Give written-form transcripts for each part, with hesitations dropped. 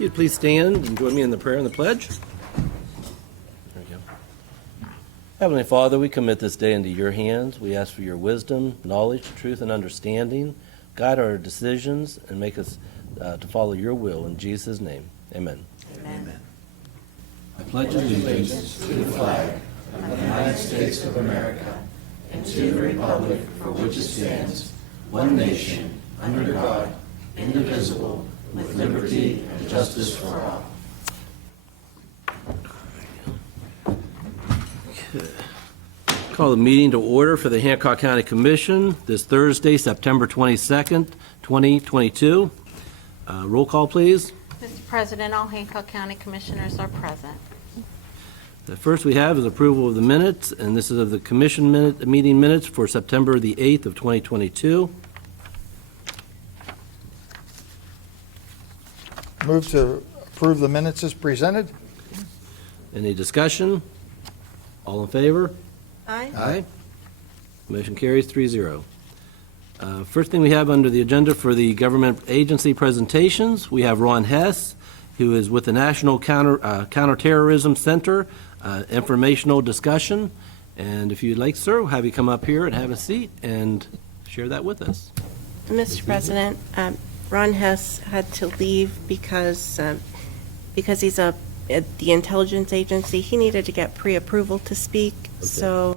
You'd please stand and join me in the prayer and the pledge. There we go. Heavenly Father, we commit this day into your hands. We ask for your wisdom, knowledge, truth, and understanding. Guide our decisions and make us to follow your will. In Jesus' name, amen. Amen. I pledge allegiance To the flag of the United States of America and to the republic for which it stands, one nation, under God, indivisible, with liberty and justice for all. Call the meeting to order for the Hancock County Commission this Thursday, September 22nd, 2022. Roll call, please. Mr. President, all Hancock County Commissioners are present. The first we have is approval of the minutes, and this is of the commission meeting minutes for September the 8th of 2022. Move to approve the minutes as presented. Any discussion? All in favor? Aye. Aye. Motion carries 3-0. First thing we have under the agenda for the government agency presentations, we have Ron Hess, who is with the National Counterterrorism Center, informational discussion. And if you'd like, sir, we'll have you come up here and have a seat and share that with us. Mr. President, Ron Hess had to leave because he's at the intelligence agency. He needed to get pre-approval to speak, so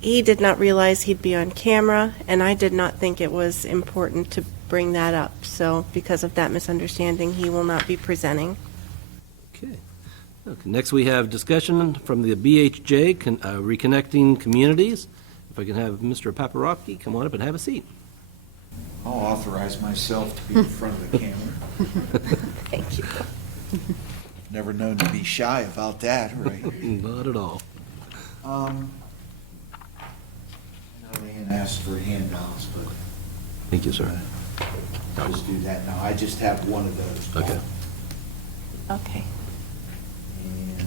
he did not realize he'd be on camera, and I did not think it was important to bring that up. So because of that misunderstanding, he will not be presenting. Okay. Next, we have discussion from the BHJ, Reconnecting Communities. If I can have Mr. Paparocki come on up and have a seat. I'll authorize myself to be in front of the camera. Thank you. Never known to be shy about that, right? Not at all. I know Ann asked for handouts, but Thank you, sir. just do that now. I just have one of those. Okay. Okay. And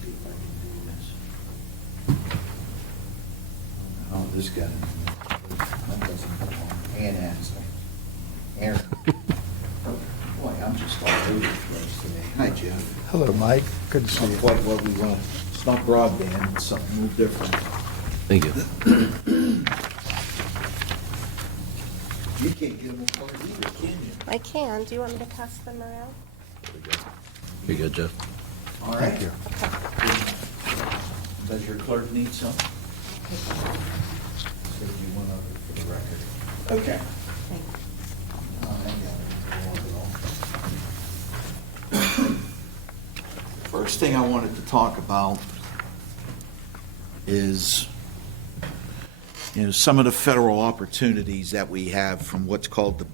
see if I can do this. Oh, this got that doesn't belong. Ann asked. Aaron. Boy, I'm just all over the place today. Hi, Jeff. Hello, Mike. Good to see Not you. quite what we want. It's not broadband, it's something a little different. Thank you. You can't get them apart either, can you? I can. Do you want me to pass them around? You're good, Jeff. All right. Thank you. Does your clerk need some? Save you one other for the record. Okay. Oh, I got it. First thing I wanted to talk about is, some of the federal opportunities that we have from what's called the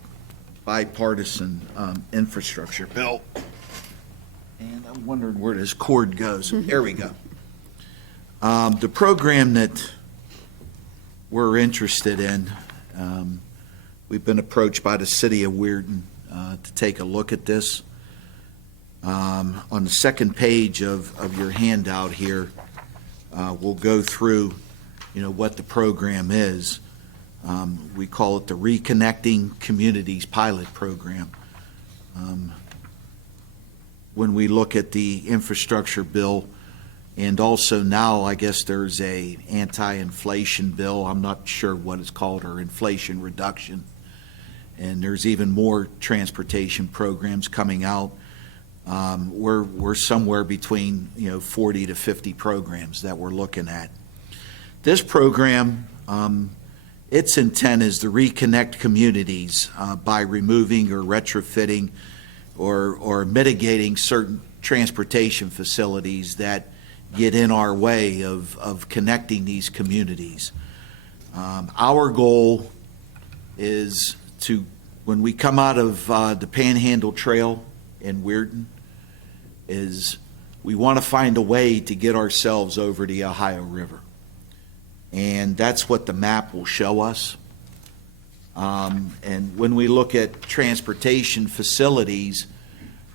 bipartisan infrastructure bill. And I'm wondering where this cord goes. There we go. The program that we're interested in, we've been approached by the city of Weirton to take a look at this. On the second page of your handout here, we'll go through, what the program is. We call it the Reconnecting Communities Pilot Program. When we look at the infrastructure bill, and also now I guess there's a anti-inflation bill, I'm not sure what it's called, or inflation reduction. And there's even more transportation programs coming out. We're somewhere between 40 to 50 programs that we're looking at. This program, its intent is to reconnect communities by removing or retrofitting or mitigating certain transportation facilities that get in our way of connecting these communities. Our goal is to, when we come out of the Panhandle Trail in Weirton, is we want to find a way to get ourselves over the Ohio River. And that's what the map will show us. And when we look at transportation facilities,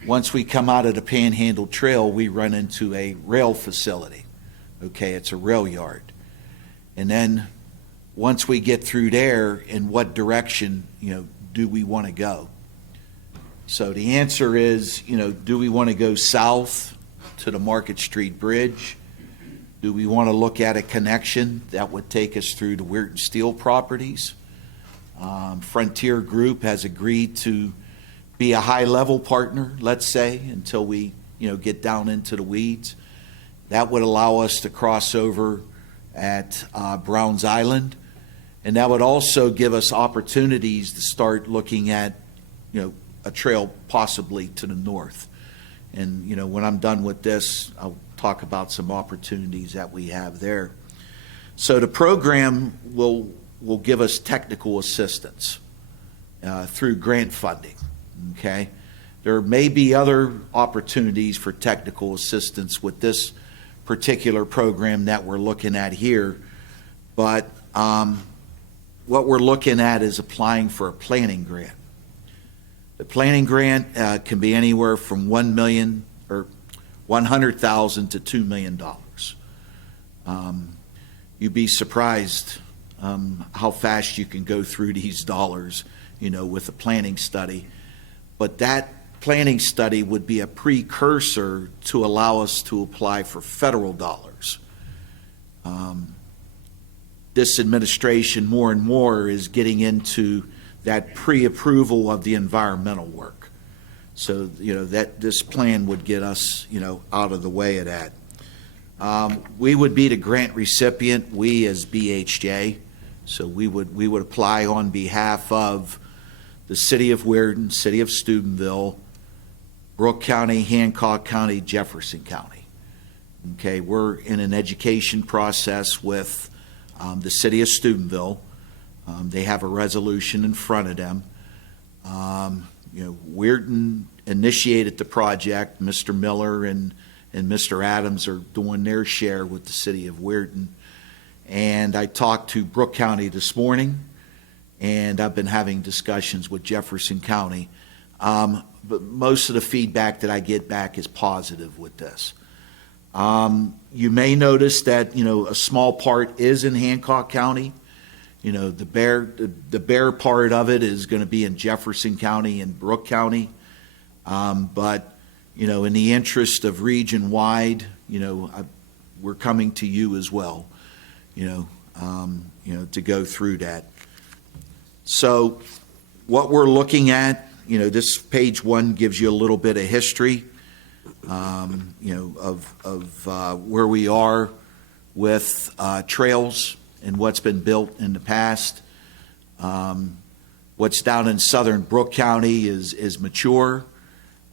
once we come out of the Panhandle Trail, we run into a rail facility. Okay, it's a rail yard. And then once we get through there, in what direction, do we want to go? So the answer is, do we want to go south to the Market Street Bridge? Do we want to look at a connection that would take us through the Weirton Steel properties? Frontier Group has agreed to be a high-level partner, let's say, until we, get down into the weeds. That would allow us to cross over at Browns Island, and that would also give us opportunities to start looking at, a trail possibly to the north. And, when I'm done with this, I'll talk about some opportunities that we have there. So the program will give us technical assistance through grant funding, okay? There may be other opportunities for technical assistance with this particular program that we're looking at here, but what we're looking at is applying for a planning grant. The planning grant can be anywhere from $1 million or $100,000 to $2 million. You'd be surprised how fast you can go through these dollars, with a planning study. But that planning study would be a precursor to allow us to apply for federal dollars. This administration more and more is getting into that pre-approval of the environmental work. So, that this plan would get us, out of the way of that. We would be the grant recipient, we as BHJ. So we would apply on behalf of the City of Weirton, City of Steubenville, Brooke County, Hancock County, Jefferson County. Okay, we're in an education process with the City of Steubenville. They have a resolution in front of them. Weirton initiated the project. Mr. Miller and Mr. Adams are doing their share with the City of Weirton. And I talked to Brooke County this morning, and I've been having discussions with Jefferson County. But most of the feedback that I get back is positive with this. You may notice that, a small part is in Hancock County. The bear part of it is going to be in Jefferson County and Brooke County. But, in the interest of region-wide, we're coming to you as well, to go through that. So what we're looking at, this page 1 gives you a little bit of history, of where we are with trails and what's been built in the past. What's down in southern Brooke County is mature.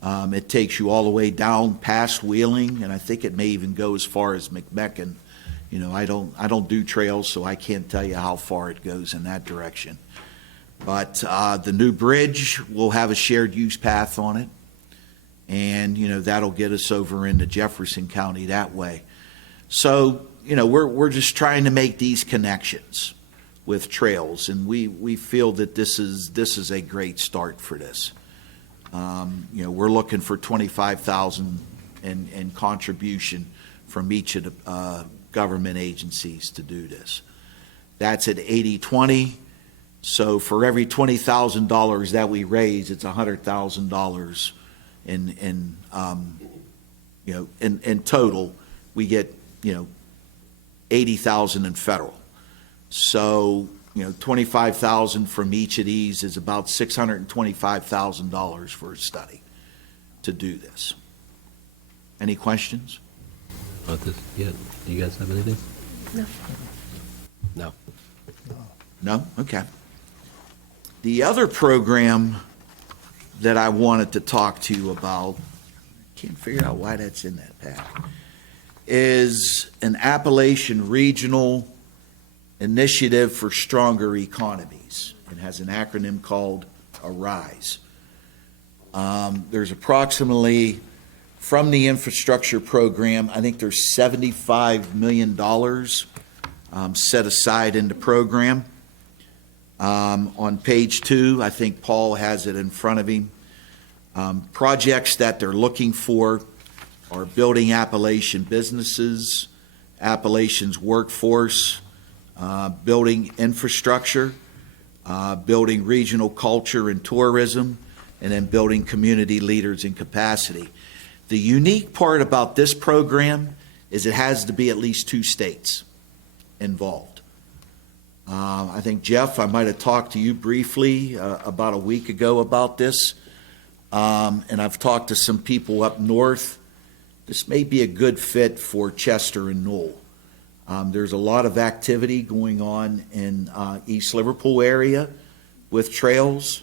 It takes you all the way down past Wheeling, and I think it may even go as far as McMecken. I don't do trails, so I can't tell you how far it goes in that direction. But the new bridge will have a shared use path on it, and that'll get us over into Jefferson County that way. So we're just trying to make these connections with trails, and we feel that this is a great start for this. We're looking for $25,000 in contribution from each of the government agencies to do this. That's at 80-20. So for every $20,000 that we raise, it's $100,000 in total. We get $80,000 in federal. So $25,000 from each of these is about $625,000 for a study to do this. Any questions? About this yet? Do you guys have anything? No. No. No? Okay. The other program that I wanted to talk to you about, can't figure out why that's in that pack, is an Appalachian Regional Initiative for Stronger Economies. It has an acronym called ARISE. There's approximately, from the infrastructure program, I think there's $75 million set aside in the program. On page 2, I think Paul has it in front of him. Projects that they're looking for are building Appalachian businesses, Appalachian's workforce, building infrastructure, building regional culture and tourism, and then building community leaders in capacity. The unique part about this program is it has to be at least 2 states involved. I think, Jeff, I might have talked to you briefly about a week ago about this, and I've talked to some people up north. This may be a good fit for Chester and Knoll. There's a lot of activity going on in East Liverpool area with trails.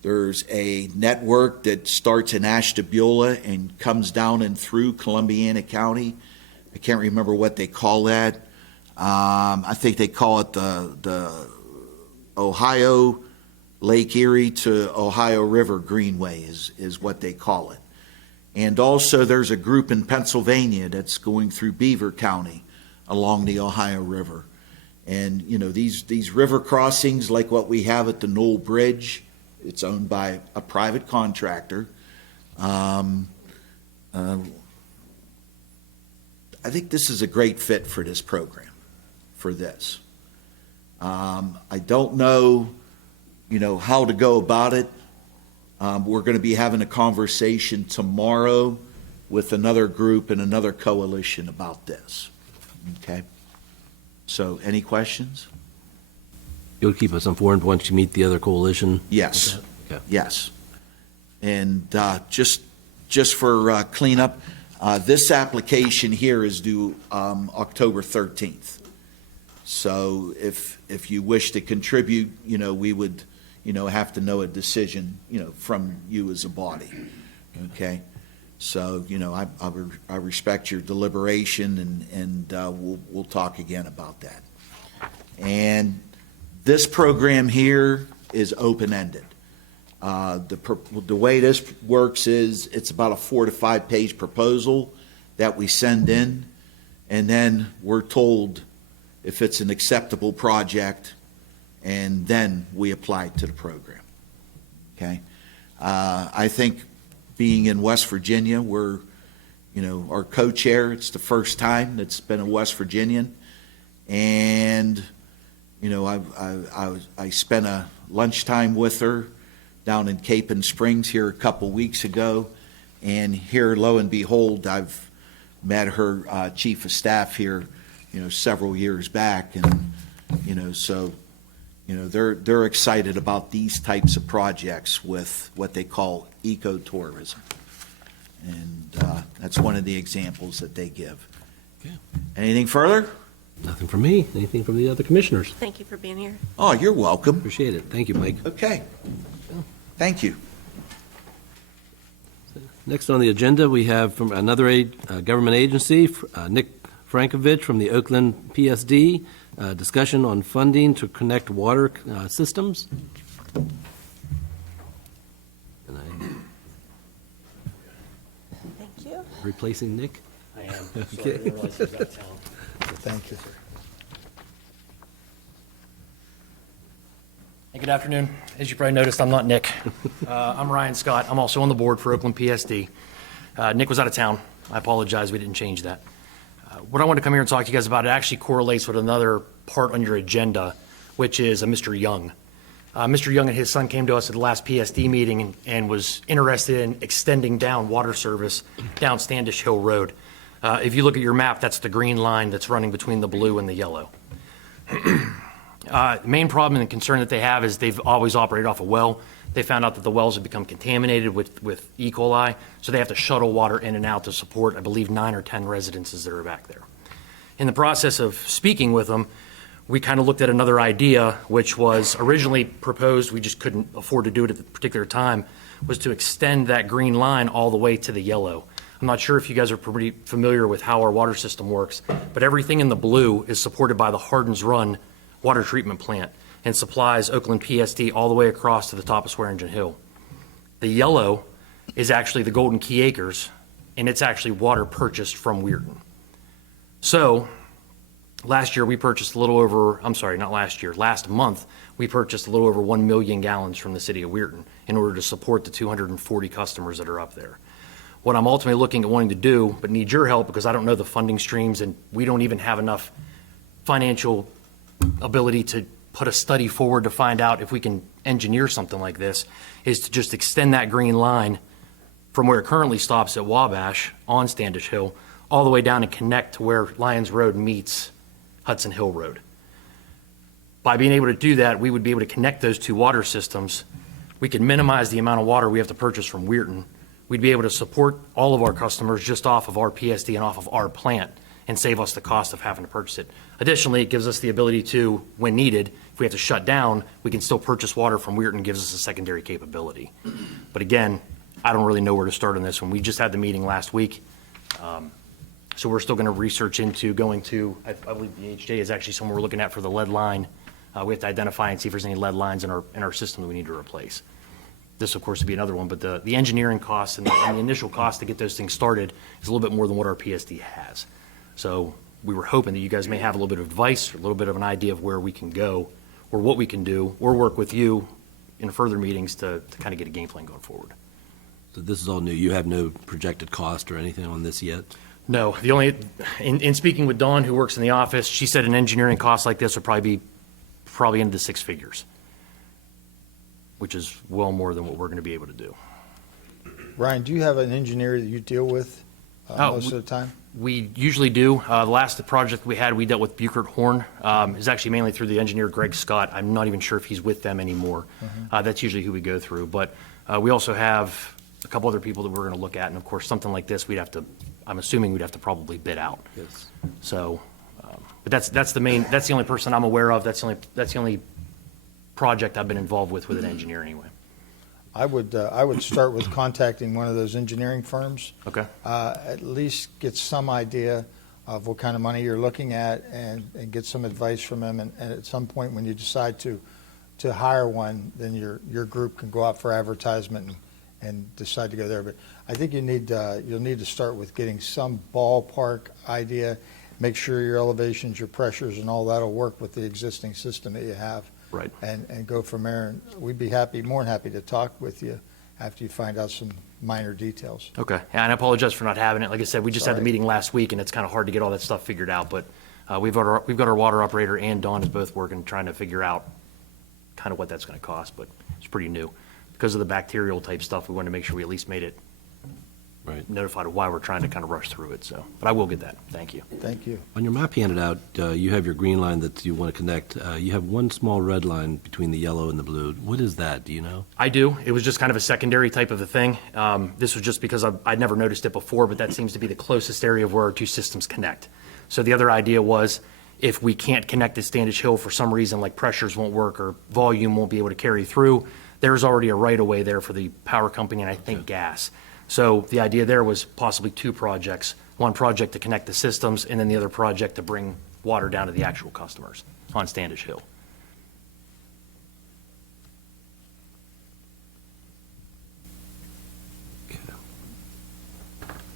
There's a network that starts in Ashtabula and comes down and through Columbiana County. I can't remember what they call that. I think they call it the Ohio Lake Erie to Ohio River Greenway is what they call it. And also there's a group in Pennsylvania that's going through Beaver County along the Ohio River. And, you know, these river crossings like what we have at the Knoll Bridge, it's owned by a private contractor. I think this is a great fit for this program, for this. I don't know, you know, how to go about it. We're going to be having a conversation tomorrow with another group and another coalition about this. Okay? So, any questions? You'll keep us informed once you meet the other coalition? Yes. Okay. Yes. And just for cleanup, this application here is due October 13th. So if you wish to contribute, you know, we would, you know, have to know a decision, you know, from you as a body. Okay? So, you know, I respect your deliberation, and we'll talk again about that. And this program here is open-ended. The way this works is it's about a 4 to 5 page proposal that we send in, and then we're told if it's an acceptable project, and then we apply to the program. Okay? I think being in West Virginia, we're, you know, our co-chair, it's the first time that's been a West Virginian, and, you know, I spent a lunchtime with her down in Capon Springs here a couple weeks ago, and here, lo and behold, I've met her chief of staff here, you know, several years back, and, you know, so, you know, they're excited about these types of projects with what they call ecotourism, and that's one of the examples that they give. Okay. Anything further? Nothing from me. Anything from the other commissioners? Thank you for being here. Oh, you're welcome. Appreciate it. Thank you, Mike. Okay. Thank you. Next on the agenda, we have from another government agency, Nick Frankovich from the Oakland PSD, discussion on funding to connect water systems. And Thank you. replacing Nick? I am. Okay. Sorry, I didn't realize he was out of town. Thank you, sir. Hey, good afternoon. As you probably noticed, I'm not Nick. I'm Ryan Scott. I'm also on the board for Oakland PSD. Nick was out of town. I apologize, we didn't change that. What I want to come here and talk to you guys about, it actually correlates with another part on your agenda, which is Mr. Young. Mr. Young and his son came to us at the last PSD meeting and was interested in extending down water service down Standish Hill Road. If you look at your map, that's the green line that's running between the blue and the yellow. The main problem and concern that they have is they've always operated off a well. They found out that the wells have become contaminated with E. coli, so they have to shuttle water in and out to support, I believe, 9 or 10 residences that are back there. In the process of speaking with them, we kind of looked at another idea, which was originally proposed, we just couldn't afford to do it at the particular time, was to extend that green line all the way to the yellow. I'm not sure if you guys are pretty familiar with how our water system works, but everything in the blue is supported by the Hardens Run water treatment plant and supplies Oakland PSD all the way across to the top of Swearingen Hill. The yellow is actually the Golden Key Acres, and it's actually water purchased from Weirton. So last year we purchased a little over, last month we purchased a little over 1 million gallons from the city of Weirton in order to support the 240 customers that are up there. What I'm ultimately looking at wanting to do, but need your help because I don't know the funding streams and we don't even have enough financial ability to put a study forward to find out if we can engineer something like this, is to just extend that green line from where it currently stops at Wabash on Standish Hill, all the way down and connect to where Lyons Road meets Hudson Hill Road. By being able to do that, we would be able to connect those two water systems. We could minimize the amount of water we have to purchase from Weirton. We'd be able to support all of our customers just off of our PSD and off of our plant and save us the cost of having to purchase it. Additionally, it gives us the ability to, when needed, if we have to shut down, we can still purchase water from Weirton, gives us a secondary capability. But again, I don't really know where to start on this one. We just had the meeting last week. So we're still going to research into going to, I believe the HJ is actually somewhere we're looking at for the lead line. We have to identify and see if there's any lead lines in our system that we need to replace. This, of course, would be another one, but the engineering costs and the initial cost to get those things started is a little bit more than what our PSD has. So we were hoping that you guys may have a little bit of advice, or a little bit of an idea of where we can go, or what we can do, or work with you in further meetings to kind of get a game plan going forward. So this is all new. You have no projected cost or anything on this yet? No, the only, in speaking with Dawn, who works in the office, she said an engineering cost like this would probably into the six figures, which is well more than what we're going to be able to do. Ryan, do you have an engineer that you deal with most of the time? We usually do. The last project we had, we dealt with Buchert Horn. Is actually mainly through the engineer Greg Scott. I'm not even sure if he's with them anymore. That's usually who we go through. But we also have a couple other people that we're going to look at. And of course, something like this, I'm assuming we'd have to probably bid out. Yes. So, but that's the only person I'm aware of. That's the only project I've been involved with an engineer anyway. I would start with contacting one of those engineering firms. Okay. At least get some idea of what kind of money you're looking at and get some advice from them. And at some point when you decide to hire one, then your group can go out for advertisement and decide to go there. But I think you'll need to start with getting some ballpark idea, make sure your elevations, your pressures, and all that'll work with the existing system that you have. Right. And go from there. And we'd be more than happy to talk with you after you find out some minor details. Okay. And I apologize for not having it. Like I said, we just had the Sorry. meeting last week, and it's kind of hard to get all that stuff figured out. But we've got our water operator and Dawn is both working, trying to figure out kind of what that's going to cost. But it's pretty new. Because of the bacterial type stuff, we wanted to make sure we at least made it Right. notified of why we're trying to kind of rush through it. So, but I will get that. Thank you. Thank you. On your map handed out, you have your green line that you want to connect. You have one small red line between the yellow and the blue. What is that? Do you know? I do. It was just kind of a secondary type of a thing. This was just because I'd never noticed it before, but that seems to be the closest area of where our two systems connect. So the other idea was if we can't connect at Standish Hill for some reason, like pressures won't work or volume won't be able to carry through, there's already a right-of-way there for the power company and I think gas. So the idea there was possibly two projects, one project to connect the systems and then the other project to bring water down to the actual customers on Standish Hill.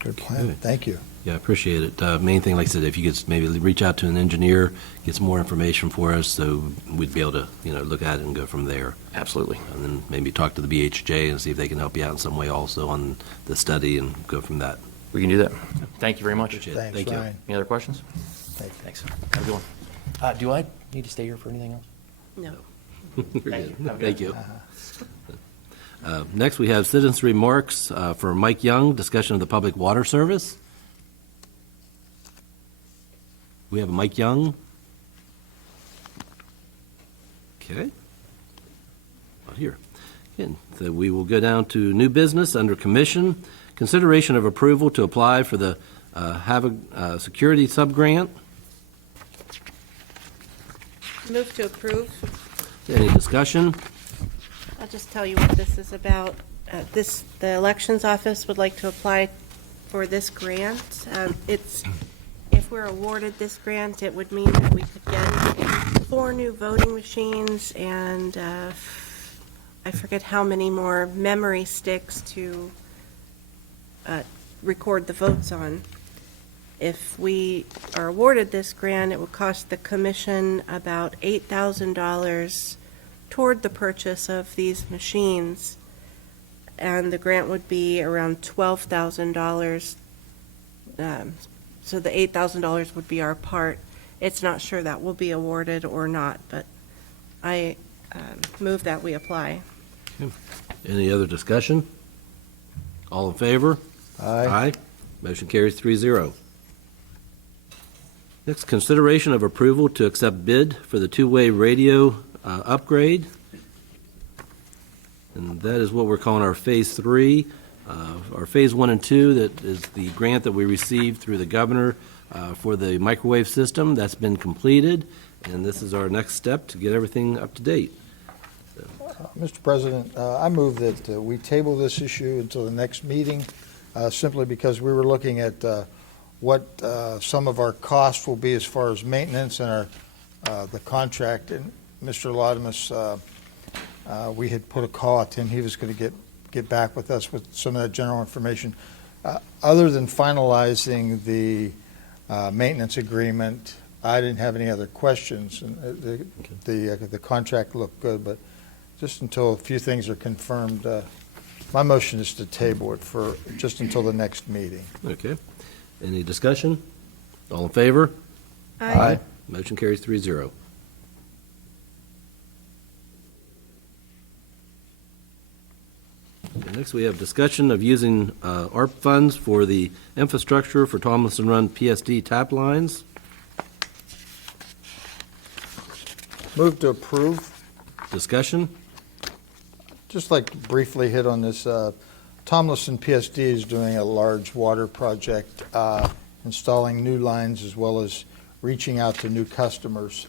Good plan. Good. Thank you. Yeah, I appreciate it. Main thing, like I said, if you could maybe reach out to an engineer, get some more information for us, so we'd be able to, look at it and go from there. Absolutely. And then maybe talk to the BHJ and see if they can help you out in some way also on the study and go from that. We can do that. Thank you very much. Appreciate it. Thanks, Thank you. Ryan. Any other questions? Thank you. Thanks. Have a good one. Do I need to stay here for anything else? No. You're Thank good. you. Have a good Thank you. Next, we have citizens' remarks for Mike Young, discussion of the public water service. We have Mike Young. Okay. Not here. Okay, so we will go down to new business under commission. Consideration of approval to apply for the security sub-grant. Move to approve. Any discussion? I'll just tell you what this is about. The elections office would like to apply for this grant. If we're awarded this grant, it would mean that we could get 4 new voting machines and I forget how many more memory sticks to record the votes on. If we are awarded this grant, it would cost the commission about $8,000 toward the purchase of these machines, and the grant would be around $12,000. So the $8,000 would be our part. It's not sure that will be awarded or not, but I move that we apply. Any other discussion? All in favor? Aye. Motion carries 3-0. Next, consideration of approval to accept bid for the two-way radio upgrade. And that is what we're calling our Phase 3. Our Phase 1 and 2, that is the grant that we received through the governor for the microwave system. That's been completed, and this is our next step to get everything up to date. Mr. President, I move that we table this issue until the next meeting, simply because we were looking at what some of our costs will be as far as maintenance and the contract. And Mr. Laudamus, we had put a call out to him. He was going to get back with us with some of that general information. Other than finalizing the maintenance agreement, I didn't have any other questions. And the contract looked good, but just until a few things are confirmed, my motion is to table it for just until the next meeting. Okay. Any discussion? All in favor? Motion carries 3-0. Okay, next, we have discussion of using ARP funds for the infrastructure for Tomlinson Run PSD tap lines. Move to approve. Discussion? Just like to briefly hit on this, Tomlinson PSD is doing a large water project, installing new lines as well as reaching out to new customers.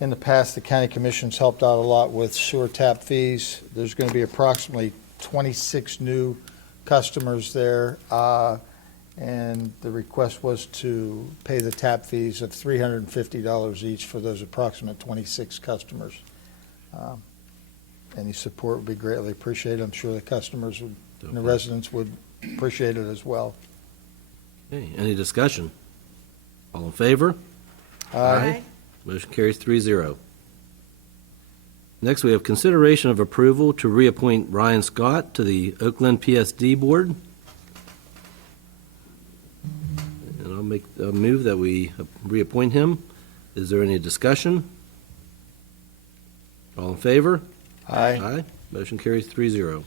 In the past, the county commission's helped out a lot with sewer tap fees. There's going to be approximately 26 new customers there, and the request was to pay the tap fees of $350 each for those approximate 26 customers. Any support would be greatly appreciated. I'm sure the customers and the residents would appreciate it as well. Okay, any discussion? All in favor? Motion carries 3-0. Next, we have consideration of approval to reappoint Ryan Scott to the Oakland PSD Board. And I'll move that we reappoint him. Is there any discussion? All in favor? Aye. Motion carries 3-0.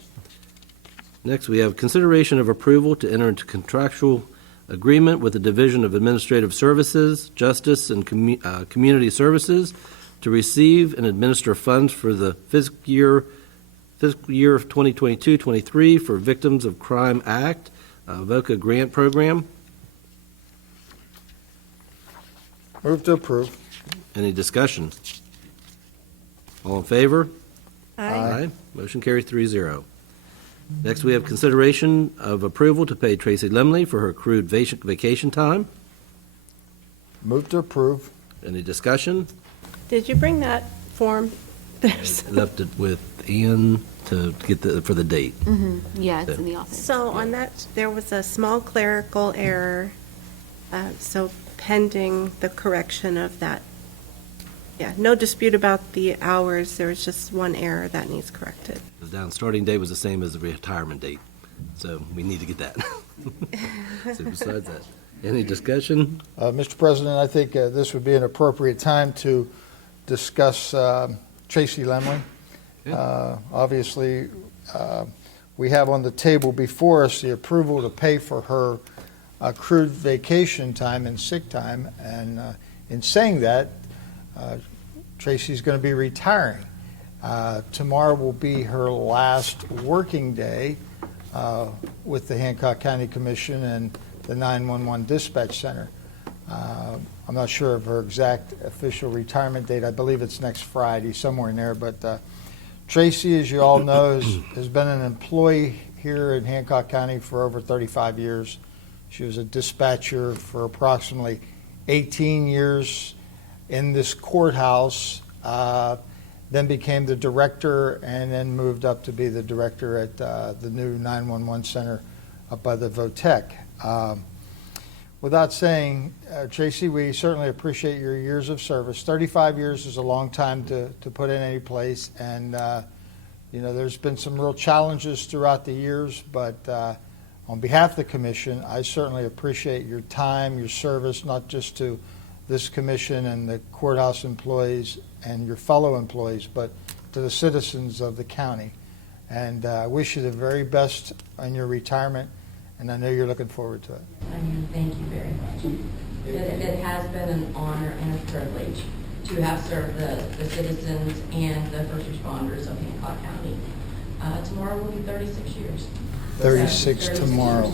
Next, we have consideration of approval to enter into contractual agreement with the Division of Administrative Services, Justice, and Community Services to receive and administer funds for the fiscal year of 2022-23 for Victims of Crime Act, VOCA grant program. Move to approve. Any discussion? All in favor? Aye. Motion carries 3-0. Next, we have consideration of approval to pay Tracy Lemley for her accrued vacation time. Move to approve. Any discussion? Did you bring that form? There's, Left it with Ian to get for the date. Yeah, it's in the office. so on that, there was a small clerical error, so pending the correction of that. Yeah, no dispute about the hours, there was just one error that needs corrected. The starting date was the same as the retirement date, so we need to get that. So besides that, any discussion? Mr. President, I think this would be an appropriate time to discuss Tracy Lemley. Obviously, we have on the table before us the approval to pay for her accrued vacation time and sick time, and in saying that, Tracy's going to be retiring. Tomorrow will be her last working day with the Hancock County Commission and the 911 Dispatch Center. I'm not sure of her exact official retirement date. I believe it's next Friday, somewhere in there. But Tracy, as you all know, has been an employee here in Hancock County for over 35 years. She was a dispatcher for approximately 18 years in this courthouse, then became the director, and then moved up to be the director at the new 911 center up by the VOTEC. Without saying, Tracy, we certainly appreciate your years of service. 35 years is a long time to put in any place, and there's been some real challenges throughout the years, but on behalf of the commission, I certainly appreciate your time, your service, not just to this commission and the courthouse employees and your fellow employees, but to the citizens of the county. And I wish you the very best on your retirement, and I know you're looking forward to it. Thank you very much. It has been an honor and a privilege to have served the citizens and the first responders of Hancock County. Tomorrow will be 36 years. 36 tomorrow.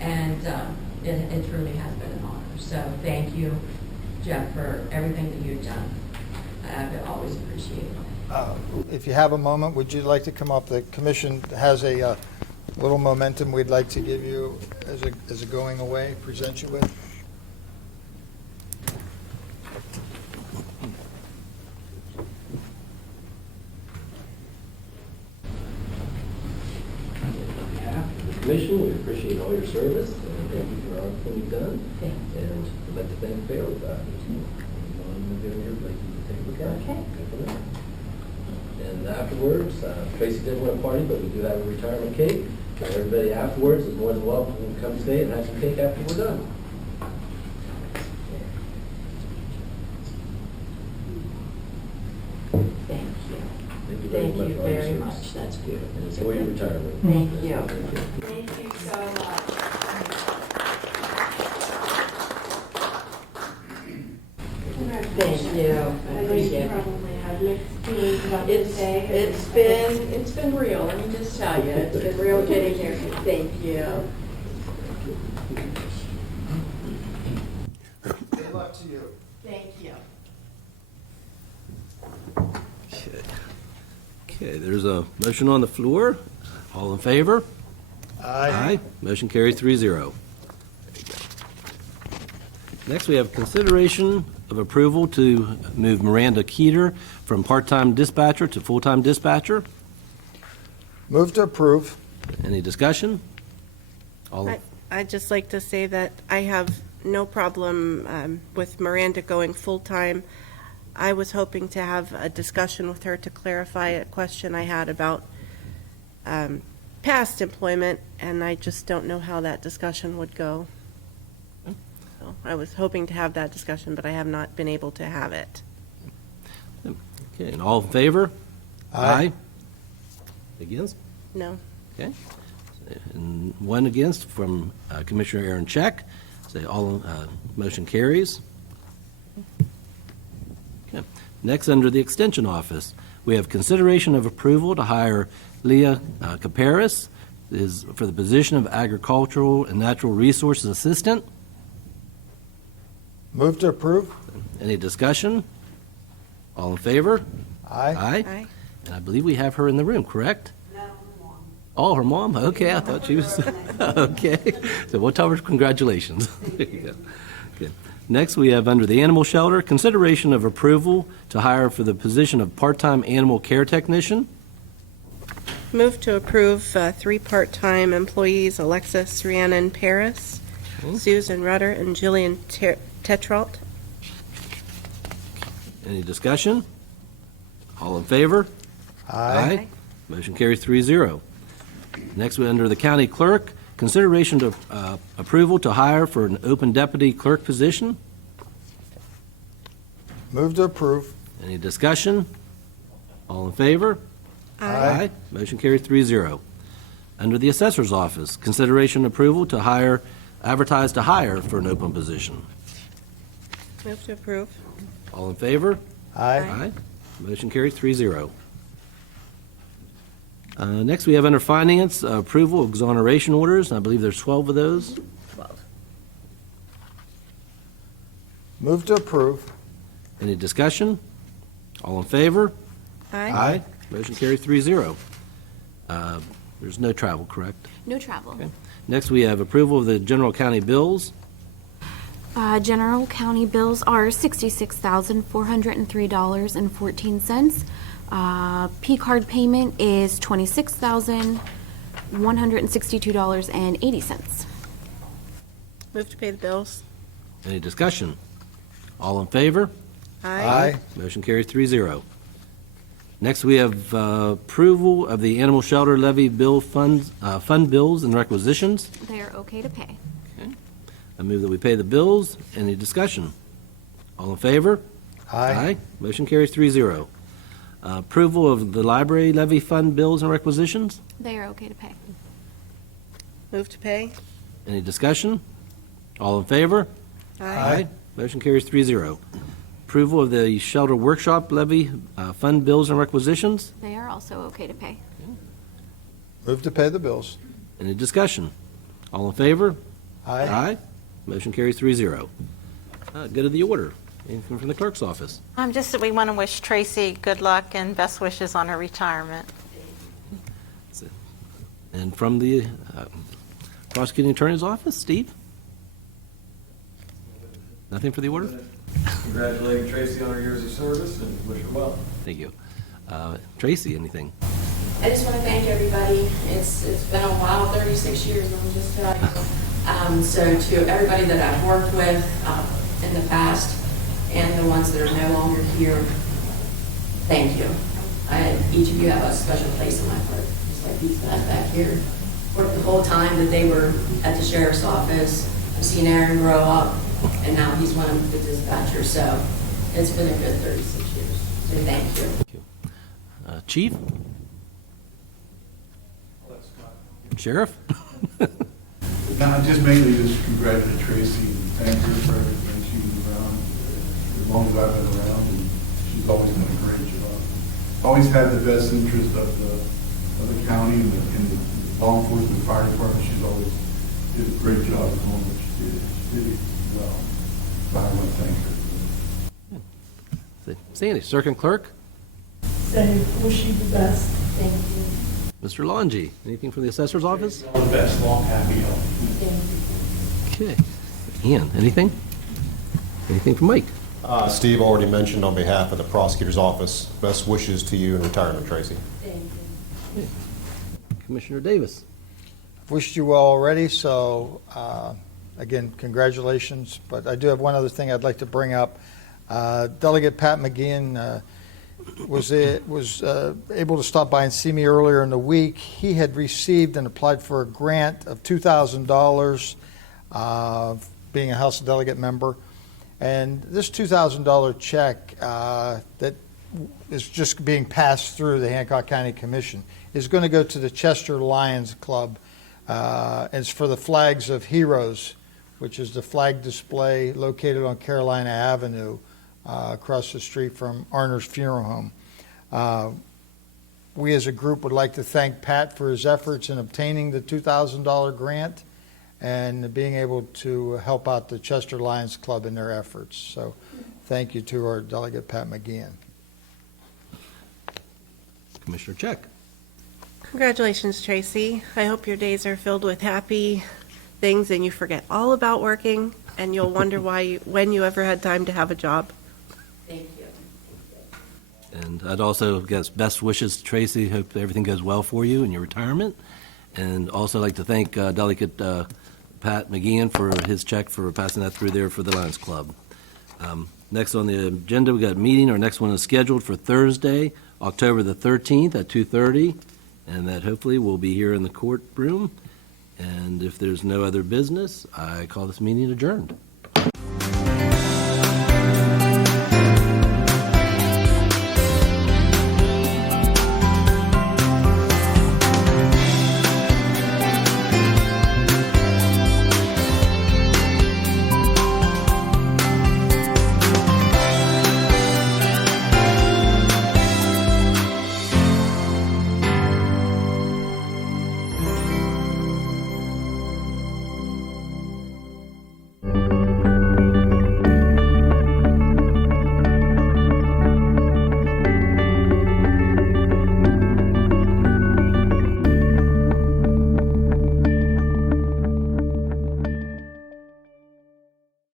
And it truly has been an honor. So thank you, Jeff, for everything that you've done. I've always appreciated it. If you have a moment, would you like to come up? The commission has a little momentum we'd like to give you as a going away, present you with. On behalf of the commission, we appreciate all your service, and thank you for everything you've done. Thank you. And I'd like to thank Bailey for that. Okay. And afterwards, Tracy didn't want to party, but we do have a retirement cake. And everybody afterwards is more than welcome to come stay and have some cake after we're done. Thank you. Thank you Thank you for all your very service. much. That's good. And enjoy your retirement. Thank you. Thank you so much. Thank you. I appreciate it. It's been real, let me just tell you, it's been real getting here. Thank you. Good luck to you. Thank you. Okay, there's a motion on the floor. All in favor? Motion carries 3-0. Next, we have consideration of approval to move Miranda Keeter from part-time dispatcher to full-time dispatcher. Move to approve. Any discussion? I'd just like to say that I have no problem with Miranda going full-time. I was hoping to have a discussion with her to clarify a question I had about past employment, and I just don't know how that discussion would go. So I was hoping to have that discussion, but I have not been able to have it. Okay, and all in favor? Aye. Against? No? Okay. And one against from Commissioner Aaron Check. Say all, motion carries. Okay. Next, under the Extension Office, we have consideration of approval to hire Leah Caparis is for the position of Agricultural and Natural Resources Assistant. Move to approve. Any discussion? All in favor? Aye. Aye. And I believe we have her in the room, correct? No, her mom. Oh, her mom? Okay, I thought she was, okay. So we'll tell her congratulations. There you go. Okay. Next, we have under the Animal Shelter, consideration of approval to hire for the position of part-time animal care technician. Move to approve 3 part-time employees, Alexis Rhiannon Paris, Susan Rudder, and Jillian Tetrault. Any discussion? All in favor? Aye. Motion carries 3-0. Next, we under the County Clerk, consideration to approval to hire for an open deputy clerk position. Move to approve. Any discussion? All in favor? Aye. Motion carries 3-0. Under the Assessor's Office, consideration approval to hire, advertise to hire for an open position. Move to approve. All in favor? Aye. Motion carries 3-0. Next, we have under Finance, approval of exoneration orders. I believe there's 12 of those. Move to approve. Any discussion? All in favor? Aye. Motion carries 3-0. There's no travel, correct? No travel. Okay. Next, we have approval of the general county bills. General county bills are $66,403.14. P-card payment is $26,162.80. Move to pay the bills. Any discussion? All in favor? Aye. Motion carries 3-0. Next, we have approval of the animal shelter levy bill fund bills and requisitions. They are okay to pay. I move that we pay the bills. Any discussion? All in favor? Aye. Motion carries 3-0. Approval of the library levy fund bills and requisitions. They are okay to pay. Move to pay? Any discussion? All in favor? Motion carries 3-0. Approval of the shelter workshop levy fund bills and requisitions. They are also okay to pay. Move to pay the bills. Any discussion? All in favor? Aye. Motion carries 3-0. Go to the order. Anything from the clerk's office? Just that we want to wish Tracy good luck and best wishes on her retirement. And from the prosecuting attorney's office, Steve? Nothing for the order? Congratulating Tracy on her years of service and wish her well. Thank you. Tracy, anything? I just want to thank everybody. It's been a while, 36 years, let me just tell you. So to everybody that I've worked with in the past and the ones that are no longer here, thank you. Each of you have a special place in my heart, just like these guys back here. Worked the whole time that they were at the sheriff's office. I've seen Aaron grow up, and now he's one of the dispatchers. So it's been a good 36 years. So thank you. Thank you. Chief? Sheriff? Just mainly just congratulate Tracy and thank her for everything she's around, as long as I've been around, and she's always done a great job. Always had the best interest of the county and the law enforcement, fire department. She's always did a great job of doing what she did. She did it well. So I want to thank her. Sandy, circuit clerk? Say, wish you the best. Thank you. Mr. Longi, anything from the assessor's office? All the best, long, happy health. Okay. Ian, anything? Anything from Mike? Steve already mentioned on behalf of the prosecutor's office, best wishes to you in retirement, Tracy. Thank you. Commissioner Davis? I've wished you well already, so again, congratulations. But I do have one other thing I'd like to bring up. Delegate Pat McGeehan was able to stop by and see me earlier in the week. He had received and applied for a grant of $2,000, being a House Delegate member. And this $2,000 check that is just being passed through the Hancock County Commission is going to go to the Chester Lions Club. And it's for the Flags of Heroes, which is the flag display located on Carolina Avenue across the street from Arner's Funeral Home. We as a group would like to thank Pat for his efforts in obtaining the $2,000 grant and being able to help out the Chester Lions Club in their efforts. So thank you to our Delegate Pat McGeehan. Commissioner Check? Congratulations, Tracy. I hope your days are filled with happy things and you forget all about working and you'll wonder when you ever had time to have a job. Thank you. And I'd also guess best wishes to Tracy. Hope everything goes well for you in your retirement. And also like to thank Delegate Pat McGeehan for his check for passing that through there for the Lions Club. Next on the agenda, we got a meeting. Our next one is scheduled for Thursday, October the 13th at 2:30, and that hopefully will be here in the courtroom. And if there's no other business, I call this meeting adjourned.